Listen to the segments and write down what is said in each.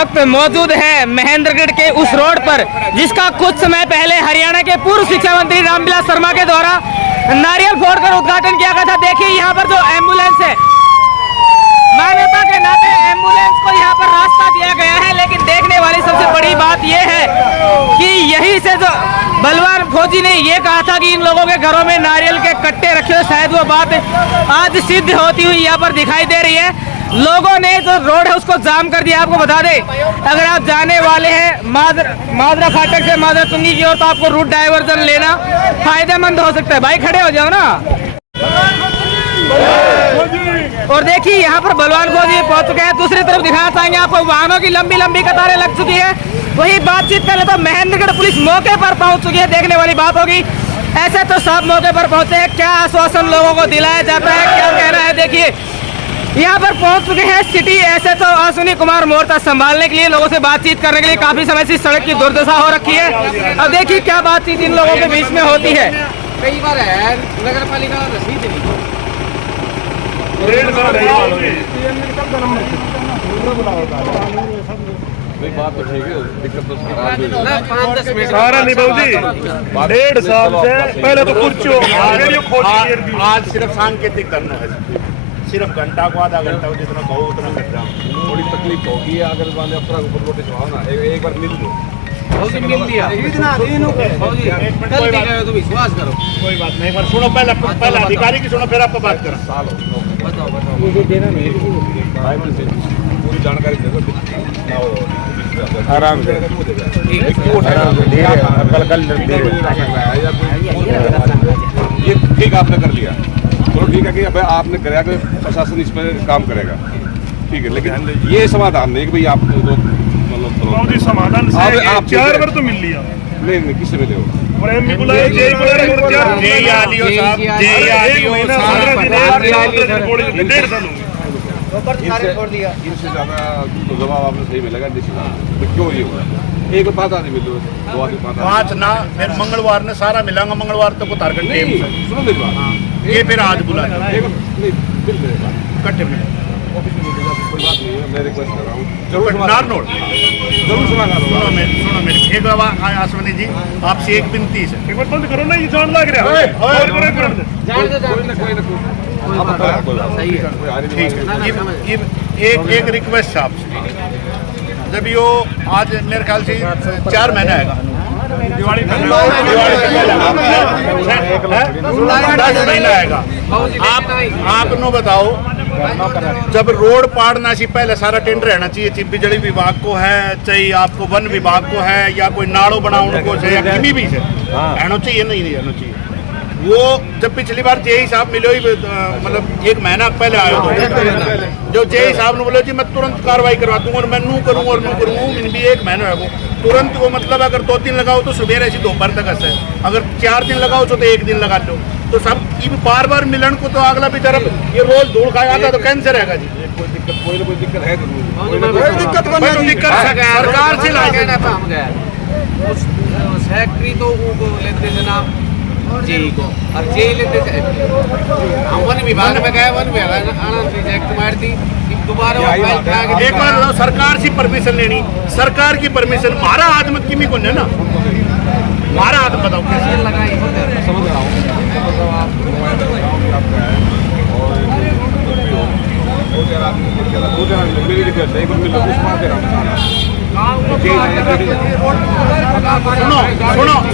वक्त मौजूद है महेंद्रगढ़ के उस रोड पर जिसका कुछ समय पहले हरियाणा के पूर्व शिक्षा मंत्री रामविलास शर्मा के द्वारा नारियल फोड़कर उद्घाटन किया गया था। देखिए यहाँ पर जो एम्बुलेंस है, मानवता के नाते एम्बुलेंस को यहाँ पर रास्ता दिया गया है, लेकिन देखने वाली सबसे बड़ी बात यह है कि यहीं से जो बलवान फौजी ने ये कहा था कि इन लोगों के घरों में नारियल के कट्टे रखे हो, शायद वो बात आज सिद्ध होती हुई यहाँ पर दिखाई दे रही है। लोगों ने जो रोड है उसको जाम कर दिया। आपको बता दें, अगर आप जाने वाले हैं माजरा फाटक से माजरा तुंगी की ओर तो आपको रूट डाइवर्जन लेना फायदेमंद हो सकता है। भाई खड़े हो जाओ ना। और देखिए यहाँ पर बलवान फौजी पहुंच चुके हैं। दूसरी तरफ दिखाना चाहेंगे आपको, वाहनों की लंबी लंबी कतारें लग चुकी है। वही बातचीत कर ले तो महेंद्रगढ़ पुलिस मौके पर पहुंच चुकी है। देखने वाली बात होगी, ऐसे तो सब मौके पर पहुंचे हैं, क्या आश्वासन लोगों को दिलाया जाता है, क्या कहना है। देखिए यहाँ पर पहुंच चुके हैं सिटी SHO अश्विनी कुमार मोर्चा संभालने के लिए, लोगों से बातचीत करने के लिए। काफी समय से सड़क की दुर्दशा हो रखी है। अब देखिए क्या बातचीत इन लोगों के बीच में होती है। कई बार है नगर पालिका रसीद बात तो ठीक है, दिक्कत तो सारा नहीं बाबू जी, 1.5 साल से पहले तो कुछ आज सिर्फ सांकेतिक करना है, सिर्फ घंटा को आधा घंटा जितना कहो उतना कर रहा हूँ। थोड़ी तकलीफ होगी अगर वाले अफसर ऊपर लोटे जवाब ना एक बार मिल लो मिल दिया तो विश्वास करो, कोई बात नहीं। पर सुनो, पहले अधिकारी की सुनो, फिर आपको बात करो। बताओ पूरी जानकारी दे दो आराम से ये ठीक आपने कर लिया, चलो ठीक है कि अब आपने कराया कि प्रशासन इस पर काम करेगा, ठीक है। लेकिन ये समाधान नहीं कि भाई आप मतलब समाधान आप 4 बार तो मिल लिया। नहीं किससे मिले हो? इनसे ज्यादा तो जवाब आपने सही मिलेगा। तो क्यों ये हुआ? एक बात आदमी मिलो, 2 आदमी 5 ना, फिर मंगलवार ने सारा मिलांगा, मंगलवार तक उतार कर सुनो मेरी बात, ये फिर आज बुला कट्टे में ऑफिस में मिलेगा, कोई बात नहीं है। मैं रिक्वेस्ट कर रहा हूँ, जरूर नारनोल जरूर सुना। सुनो मेरी एक अश्विनी जी, आपसे एक विनती है, एक बार बंद करो ना, ये जान लग रहा है। एक रिक्वेस्ट है आपसे, जब यो आज मेरे ख्याल से 4 महीना आएगा, दिवाली 10 महीना आएगा। आप नो बताओ, जब रोड पाड़ना चाहिए पहले सारा टेंडर रहना चाहिए, चाहे बिजली विभाग को है, चाहे आपको वन विभाग को है, या कोई नाड़ो बनाने को है, या किसी भी से रहना चाहिए, नहीं रहना चाहिए। वो जब पिछली बार जेई साहब मिले ही मतलब 1 महीना पहले आए थे, जो जेई साहब ने बोले जी मैं तुरंत कार्रवाई करवा दूंगा और मैं नू करूँगा और नू करूँगा, मैंने भी 1 महीना है तुरंत। वो मतलब अगर 2 दिन लगाओ तो सुबह ऐसी दोपहर तक है, अगर 4 दिन लगाओ तो 1 दिन लगा लो। तो सब बार बार मिलन को तो अगला बेचारा ये रोज धूल खाएगा तो कैंसर रहेगा जी। कोई ना कोई दिक्कत है, दिक्कत सरकार से लाएगा ना। फैक्ट्री तो वो लेते थे ना जेई को, और जेई लेते थे हम वन विभाग में गए, वन विभाग रिजेक्ट मार दी। दोबारा एक बार सरकार से परमिशन लेनी, सरकार की परमिशन हमारा आदमी किमी को ना, हमारा आदमी बताओ कैसे लगाई। समझ रहा हूँ मेरी रिक्वेस्ट है, एक बार मिल लो,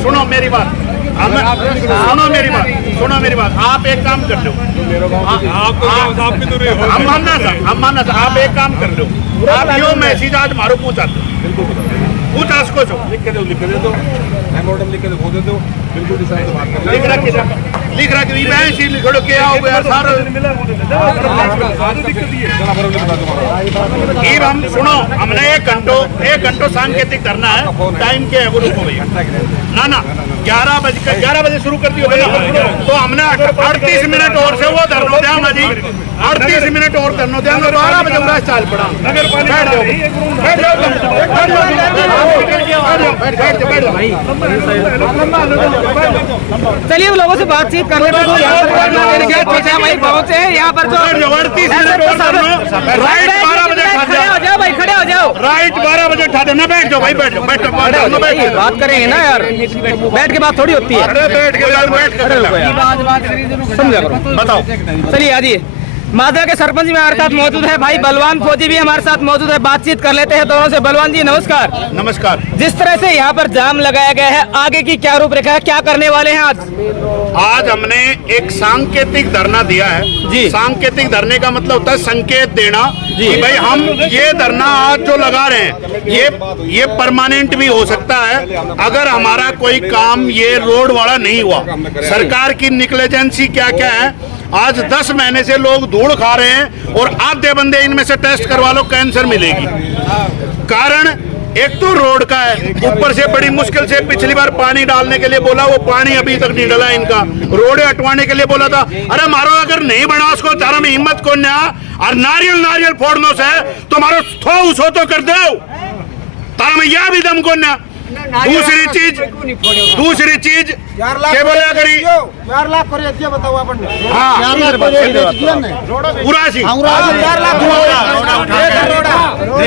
सुनो मेरी बात, सुनो मेरी बात। आप एक काम कर लो, हम मानना था, आप एक काम कर लो, आप यो मैसेज आज मारो पूछा पूछा उसको लिख के दो, मेमोरेंडम लिख के दो, दे दो, बिल्कुल लिख रहा कि मैं इसी लिखो क्या हो गया सारा। हम सुनो, हमने 1 घंटो सांकेतिक करना है, टाइम के है वो रुको भैया ना 11 बजे शुरू कर दियो भैया। तो हमने 38 मिनट और से वो धरनो देंगे जी, 38 मिनट और धरनो देंगे, 12 बजे उड़ा चाल पड़ा। चलिए लोगों से बातचीत करने पर भाई पहुंचे हैं यहाँ पर जो 38 मिनट और 12 बजे खड़े हो जाओ भाई, खड़े हो जाओ। राइट 12 बजे उठा देना, बैठ जाओ भाई, बैठ जाओ, बैठ जाओ, बात करेंगे ना यार, बैठ के बात थोड़ी होती है। अरे बैठ के समझा करो, बताओ। चलिए आजिए। मादरा के सरपंच भी हमारे साथ मौजूद है, भाई बलवान फौजी भी हमारे साथ मौजूद है, बातचीत कर लेते हैं दोनों से। बलवान जी नमस्कार। नमस्कार। जिस तरह से यहाँ पर जाम लगाया गया है, आगे की क्या रूपरेखा है, क्या करने वाले हैं आज? आज हमने एक सांकेतिक धरना दिया है जी। सांकेतिक धरने का मतलब होता है संकेत देना कि भाई हम ये धरना आज जो लगा रहे हैं ये परमानेंट भी हो सकता है अगर हमारा कोई काम ये रोड वाला नहीं हुआ। सरकार की निग्लिजेंसी क्या क्या है, आज 10 महीने से लोग धूल खा रहे हैं और आधे बंदे इनमें से टेस्ट करवा लो कैंसर मिलेगी। कारण एक तो रोड का है, ऊपर से बड़ी मुश्किल से पिछली बार पानी डालने के लिए बोला, वो पानी अभी तक नहीं डाला इनका। रोड हटवाने के लिए बोला था, अरे मारो अगर नहीं बना उसको तारा में हिम्मत को ना और नारियल फोड़नो से तो मारो थो उसो तो कर दो तारा में यह भी दम को ना। दूसरी चीज क्या बोला करी 4 लाख कर दिया, बताओ आपने। हाँ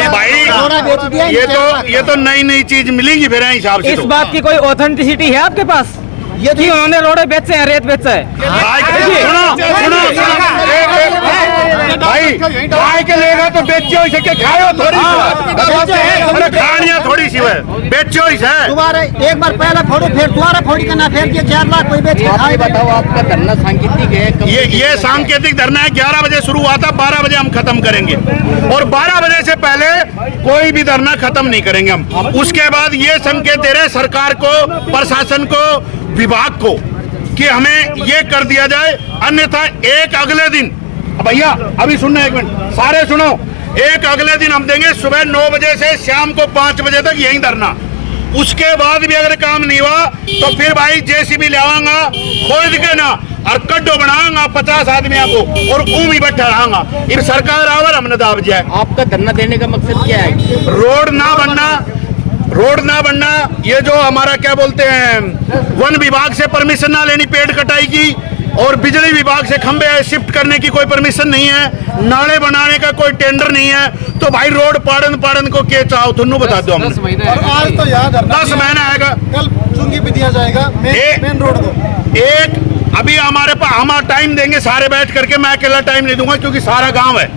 भाई ये तो नई चीज मिलेगी फिर हिसाब से। इस बात की कोई ऑथेंटिसिटी है आपके पास ये कि उन्होंने रोड बेचे हैं, रेत बेचा है? भाई खाए के लेगा तो बेचो इसे के खाओ थोड़ी अरे खानिया थोड़ी सी है, बेचो इसे। दोबारा एक बार पहले फोड़ो, फिर दोबारा फोड़ी करना, फिर ये 4 लाख कोई बेच के खाए। बताओ आपका धरना सांकेतिक है? ये सांकेतिक धरना है। 11 बजे शुरू हुआ था, 12 बजे हम खत्म करेंगे और 12 बजे से पहले कोई भी धरना खत्म नहीं करेंगे हम। उसके बाद ये संकेत दे रहे सरकार को, प्रशासन को, विभाग को कि हमें ये कर दिया जाए, अन्यथा एक अगले दिन भैया अभी सुनना, एक मिनट सारे सुनो, एक अगले दिन हम देंगे सुबह 9 बजे से शाम को 5 बजे तक यही धरना। उसके बाद भी अगर काम नहीं हुआ तो फिर भाई जेसीबी ले आऊंगा, खोद के ना और कड्डो बनाऊंगा 50 आदमियों को और ऊम ही बैठा रहूंगा। फिर सरकार आवर हमने दाब जाए। आपका धरना देने का मकसद क्या है? रोड ना बनना, ये जो हमारा क्या बोलते हैं, वन विभाग से परमिशन ना लेनी पेड़ कटाई की और बिजली विभाग से खंबे शिफ्ट करने की कोई परमिशन नहीं है, नाले बनाने का कोई टेंडर नहीं है, तो भाई रोड पाड़न को क्या चाहो तुन्नू बता दो। 10 महीने आज तो याद 10 महीना आएगा, कल चुंगी भी दिया जाएगा मेन रोड को। एक अभी हमारे पास हम टाइम देंगे सारे बैठ करके, मैं अकेला टाइम नहीं दूंगा क्योंकि सारा गांव है,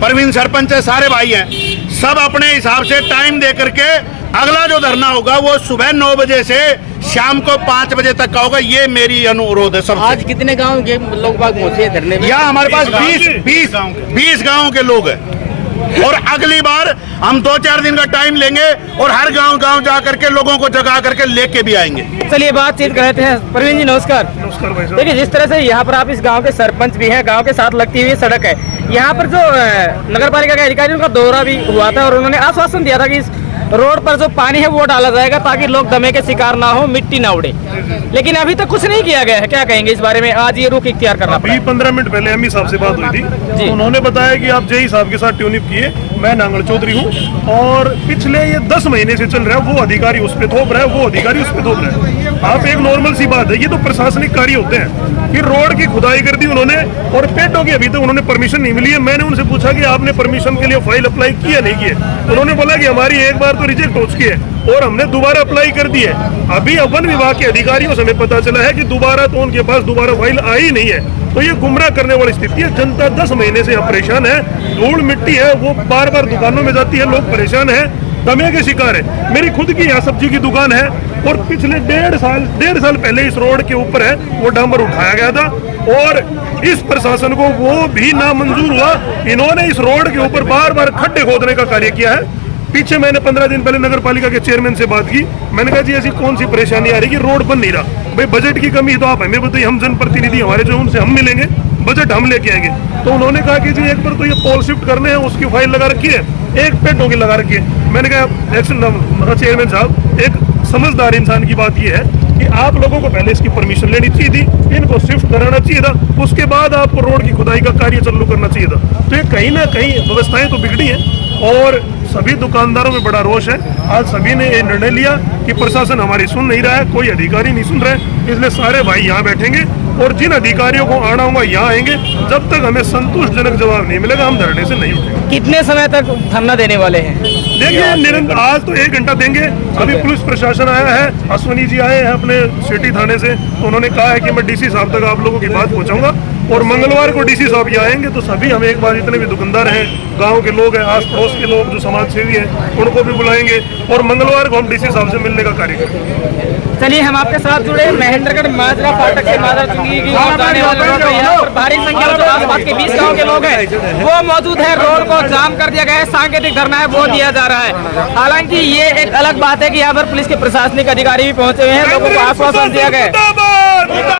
परवीन सरपंच है, सारे भाई हैं, सब अपने हिसाब से टाइम दे करके अगला जो धरना होगा वो सुबह 9 बजे से शाम को 5 बजे तक का होगा। ये मेरी अनुरोध है सबसे। आज कितने गांव के लोग बाग पहुंचे धरने में? यहाँ हमारे पास 20 गाँव के लोग हैं और अगली बार हम 2-4 दिन का टाइम लेंगे और हर गांव जा करके लोगों को जगा करके लेके भी आएंगे। चलिए बातचीत कर रहे हैं। प्रवीण जी नमस्कार। नमस्कार भाई साहब। देखिए जिस तरह से यहाँ पर आप इस गांव के सरपंच भी हैं, गांव के साथ लगती हुई सड़क है, यहाँ पर जो नगर पालिका के अधिकारियों का दौरा भी हुआ था और उन्होंने आश्वासन दिया था कि इस रोड पर जो पानी है वो डाला जाएगा ताकि लोग दमे के शिकार ना हो, मिट्टी ना उड़े, लेकिन अभी तक कुछ नहीं किया गया है। क्या कहेंगे इस बारे में? आज ये रुख इख्तियार करना पड़ा। 15 मिनट पहले एमई साहब से बात हुई थी, तो उन्होंने बताया कि आप जेई साहब के साथ ट्यूनिप किए, मैं नांगल चौधरी हूँ और पिछले ये 10 महीने से चल रहा है, वो अधिकारी उस पर थोप रहा है, वो अधिकारी उस पर थोप रहा है। आप एक नॉर्मल सी बात है, ये तो प्रशासनिक कार्य होते हैं। फिर रोड की खुदाई कर दी उन्होंने और पेटों की अभी तक उन्होंने परमिशन नहीं मिली है। मैंने उनसे पूछा कि आपने परमिशन के लिए फाइल अप्लाई किया नहीं किया? उन्होंने बोला कि हमारी एक बार तो रिजेक्ट हो चुकी है और हमने दोबारा अप्लाई कर दी है। अभी वन विभाग के अधिकारियों से हमें पता चला है कि दोबारा तो उनके पास दोबारा फाइल आई नहीं है। तो ये गुमराह करने वाली स्थिति है। जनता 10 महीने से परेशान है, धूल मिट्टी है, वो बार बार दुकानों में जाती है, लोग परेशान है, दमे के शिकार है। मेरी खुद की यहाँ सब्जी की दुकान है और पिछले 1.5 साल पहले इस रोड के ऊपर है वो डांबर उठाया गया था और इस प्रशासन को वो भी नामंजूर हुआ। इन्होंने इस रोड के ऊपर बार बार खड्डे खोदने का कार्य किया है। पीछे मैंने 15 दिन पहले नगर पालिका के चेयरमैन से बात की, मैंने कहा जी ऐसी कौन सी परेशानी आ रही कि रोड बन नहीं रहा? भाई बजट की कमी तो आप हमें बताइए, हम जनप्रतिनिधि हमारे जो उनसे हम मिलेंगे, बजट हम लेके आएंगे। तो उन्होंने कहा कि जी एक बार तो ये पोल शिफ्ट करने हैं, उसकी फाइल लगा रखी है, एक पेट होगी लगा रखी है। मैंने कहा एक्शन चेयरमैन साहब, एक समझदार इंसान की बात यह है कि आप लोगों को पहले इसकी परमिशन लेनी चाहिए थी, इनको शिफ्ट कराना चाहिए था, उसके बाद आपको रोड की खुदाई का कार्य चालू करना चाहिए था। तो ये कहीं ना कहीं व्यवस्थाएं तो बिगड़ी हैं और सभी दुकानदारों में बड़ा रोष है। आज सभी ने ये निर्णय लिया कि प्रशासन हमारी सुन नहीं रहा है, कोई अधिकारी नहीं सुन रहा है, इसलिए सारे भाई यहाँ बैठेंगे और जिन अधिकारियों को आना होगा यहाँ आएंगे। जब तक हमें संतोषजनक जवाब नहीं मिलेगा हम धरने से नहीं उठेंगे। कितने समय तक धरना देने वाले हैं? देखिए निरंतर आज तो 1 घंटा देंगे। अभी पुलिस प्रशासन आया है, अश्वनी जी आए हैं अपने सिटी थाने से, तो उन्होंने कहा है कि मैं डीसी साहब तक आप लोगों की बात पहुंचाऊंगा और मंगलवार को डीसी साहब यहाँ आएंगे तो सभी हम एक बार जितने भी दुकानदार हैं, गांव के लोग हैं, आस पड़ोस के लोग जो समाज सेवी हैं, उनको भी बुलाएंगे और मंगलवार को हम डीसी साहब से मिलने का कार्य करेंगे। चलिए हम आपके साथ जुड़े महेंद्रगढ़ माजरा फाटक से माजरा चुंगी की ओर जाने वाले रोड पर यहाँ पर भारी संख्या में जो आसपास के 20 गाँव के लोग हैं वो मौजूद है। रोड को जाम कर दिया गया है, सांकेतिक धरना है वो दिया जा रहा है। हालांकि ये एक अलग बात है कि यहाँ पर पुलिस के प्रशासनिक अधिकारी भी पहुंचे हुए हैं, लोगों को आश्वासन दिया गया है।